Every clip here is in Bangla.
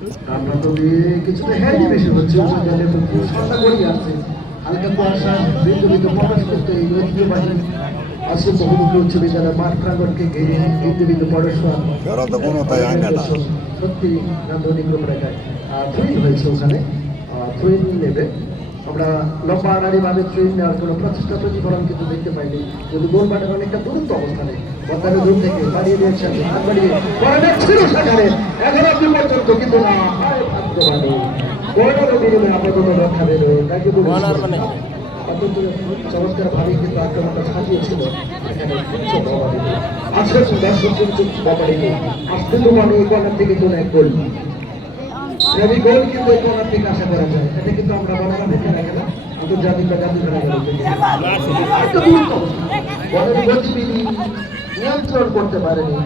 কিছুটা হেঁটে বেশি হচ্ছে ঠান্ডা গড়িয়ে আছে হালকা কুয়াশা বিন্দু প্রকাশ করতে এই ঐতিহ্যবাহী আজকে বহুমুখী উচ্চ বিদ্যালয় মাঠ প্রাঙ্গণকে ঘিরে বিন্দু পড়াশোনা সত্যি নান্দনিক রূপরেখায় থ্রিল হয়েছে ওখানে থ্রিল নেবে আমরা লম্বা আড়াআড়িভাবে থ্রিল নেওয়ার কোনো প্রচেষ্টা প্রতিফলন কিন্তু দেখতে পাইনি যদি গোল বাটের অনেকটা দূরত্ব অবস্থানে বদলানোর দূর থেকে বাড়িয়ে দিয়েছেন হাত বাড়িয়ে ছিল সেখানে এখন অব্দি পর্যন্ত কিন্তু না ভাগ্যবাণী গোলের বিনিময়ে আপাতত রক্ষা বের অত্যন্ত চমৎকার ভাবে কিন্তু আক্রমণটা সাজিয়েছিল এখানে আজকে দর্শক কিন্তু বাবাড়িকে আসতে তো মানে এই কর্নার থেকে কোনো এক গোল রবি গোল কিন্তু এই কর্নার থেকে আশা করা যায় এটা কিন্তু আমরা বলার খেলা খেলা আন্তর্জাতিক বা জাতীয় খেলা গতিবিধি নিয়ন্ত্রণ করতে পারেনি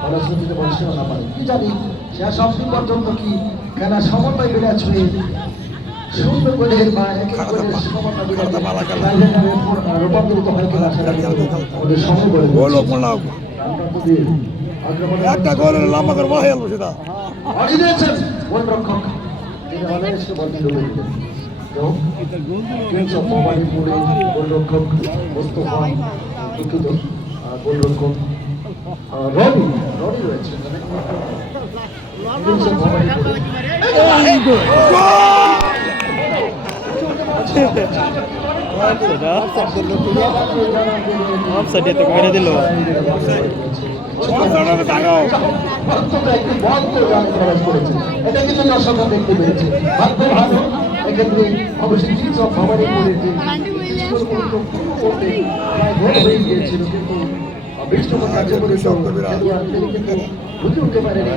ফলশ্রুতিতে বলছেও না পারে কি জানি শেষ অবধি পর্যন্ত কি খেলা সমন্বয় বিরাজ হয়ে সুন্দর করে রূপান্তরিত হয় কিনা আমাদের সময় বলে একটা গোলের লম্বা করে বহে আলবো সেটা গোলরক্ষক তিনি অনায়াসে বলতে ডুবে দিলেন গোলরক্ষক মোস্তফা দুঃখিত গোলরক্ষক রনি রয়েছে অফসাইডে তো মেরে দিল এটা কিন্তু দর্শকরা দেখতে পেরেছে ভালো এক্ষেত্রে অবশ্যই হয়ে গিয়েছিল কিন্তু বিষ্ণুপদ কার্যকরী বুঝে উঠতে পারেনি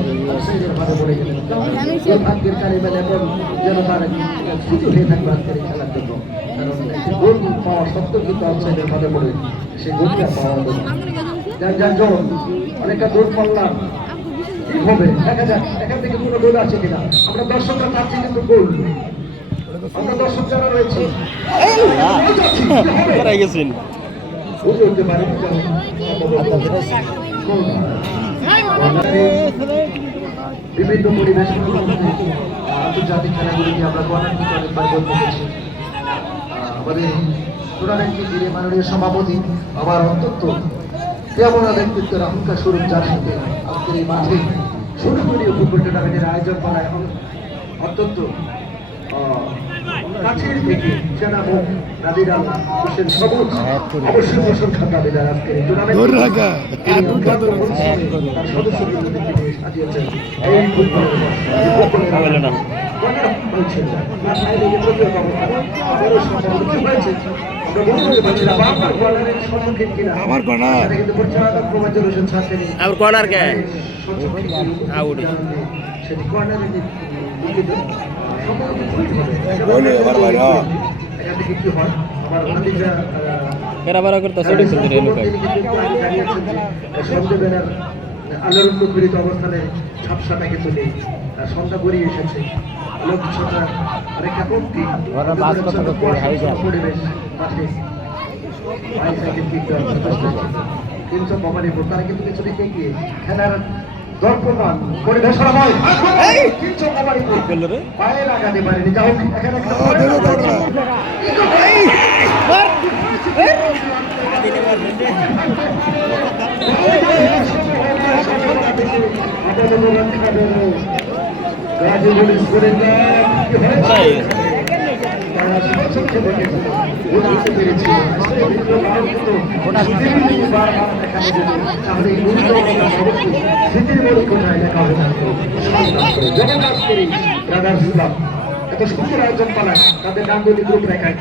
ভালো পড়ে গেলেন ভাগ্যের কারিবেন এখন যেন তার সুযোগ হয়ে থাকবে আজকের এই খেলার জন্য কারণ গোল পাওয়া সত্ত্বেও কিন্তু আউটসাইডের ভালো পড়ে সেই গোলটা পাওয়া যাবে অনেকটা দূর পড়লাম কি হবে দেখা যাক এখান থেকে কোনো গোল আছে কিনা আমরা দর্শকরা চাচ্ছি কিন্তু গোল আমরা দর্শক যারা রয়েছে বুঝে উঠতে পারি বিভিন্ন পরিবেশ আন্তর্জাতিক খেলাগুলিকে আমরা গণান্বিত অনেকবার বলতে পেরেছি আমাদের টুর্নামেন্টকে ঘিরে মাননীয় সভাপতি আমার অত্যন্ত প্রিয়মনা ব্যক্তিত্বের অহংকার স্বরূপ যার সাথে আজকের এই মাঠে সুন্দরীয় ফুটবল টুর্নামেন্টের আয়োজন করা এবং অত্যন্ত কাছের থেকে সেনা মুখ নাদির আল হোসেন সবুজ অবশ্যই মোশন খান দাবিদার আজকের এই টুর্নামেন্ট তার সদস্যদের সাজিয়েছেন এই ফুটবলের আমার কর্নার আর কর্নার কে আউট সেটি কর্নারের গোলে এবার বাইরে এখান থেকে কি হয় আমার ভাতিজা কেরাবারা করতে সেটি কিন্তু রেলুকা সন্দেহের আলোর উন্মুখীত অবস্থানে ছাপসাটাকে তুলে সন্ধ্যা গড়িয়ে এসেছে আলোক ছোটা অনেকটা কমতি পরিবেশ মাঠে বাইসাইকেল কিন্তু ভবানীপুর তারা কিন্তু কিছু দেখে গিয়ে খেলার দর্পমান পরিবেশনা হয় কিন্তু ভবানীপুর পায়ে লাগাতে পারেনি যাই হোক এখানে এত সুন্দর আয়োজন করা তাদের নান্দনিক রূপরেখায়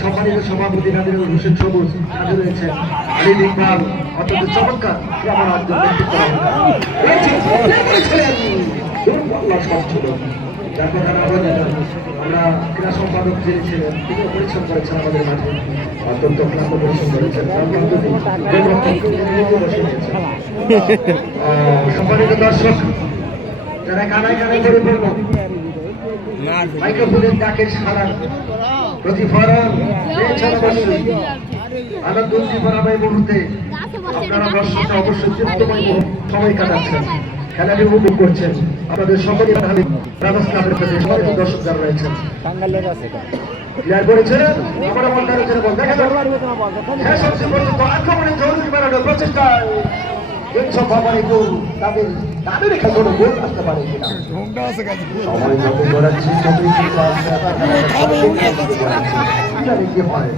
সম্মানিত সভাপতি নাদির হোসেন সবুজ সাথে রয়েছেন আলী ইকবাল অত্যন্ত চমৎকার আমার একজন ব্যক্তিত্ব ছিল যার কথা আমরা ক্রীড়া সম্পাদক যিনি ছিলেন তিনিও পরিশ্রম করেছেন আমাদের মাঠে অত্যন্ত ক্লান্ত পরিশ্রম করেছেন সম্মানিত দর্শক যারা কানায় কানায় করে বলব মাইক্রোফোনের ডাকের সাড়ার প্রতিফলন পেয়েছেন অবশ্যই আনন্দ উদ্দীপনাময় মুহূর্তে আপনারা দর্শকরা অবশ্যই তৃপ্তময় সময় কাটাচ্ছেন খেলাটি উপভোগ করছেন আপনাদের সকলের ভাবে রাজাস ক্লাবের প্রতি সবাই দর্শক যারা রয়েছেন প্লেয়ার করেছেন আমরা মনে করেছেন বল দেখা যাবে শেষ অবধি পর্যন্ত আক্রমণে জরুরি বাড়ানোর প্রচেষ্টায় ইনসব ভাবানি গোল তাদের খেলানো গোল আসতে পারে কিনা ঘুমটা আছে কাজ সময় যত গড়াচ্ছি ততই কিন্তু আসলে কি হয়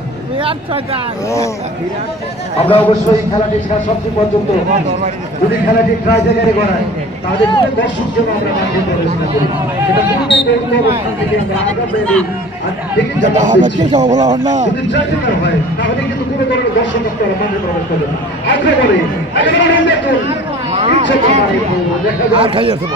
আমরা অবশ্যই খেলাটি শেষ সবচেয়ে পর্যন্ত যদি খেলাটি ট্রাই জায়গায় গড়ায় তাহলে কোনো দর্শক জন্য আমরা মাঠে প্রবেশ না করি সেটা কোনো অবস্থান থেকে আমরা আগামী আর দেখি যেটা আমরা কি সব বলা হয় না যদি ট্রাই জায়গায় হয় তাহলে কিন্তু কোনো ধরনের দর্শক আপনারা মাঠে প্রবেশ করবে না একেবারে দেখুন ইচ্ছে করে দেখা আর যায় খাই আছে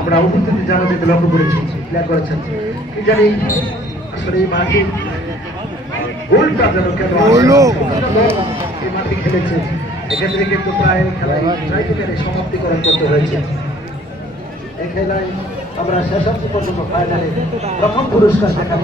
আমরা উপস্থিতি জানাতে লক্ষ্য করেছি প্ল্যান করেছেন কি জানি আসলে এই মাঠে গোলটা যেন কেন এই মাঠে খেলেছে এক্ষেত্রে কিন্তু প্রায় খেলায় সমাপ্তিকরণ করতে হয়েছে এই খেলায় আমরা শেষ পর্যন্ত ফাইনালে প্রথম পুরস্কার দেখা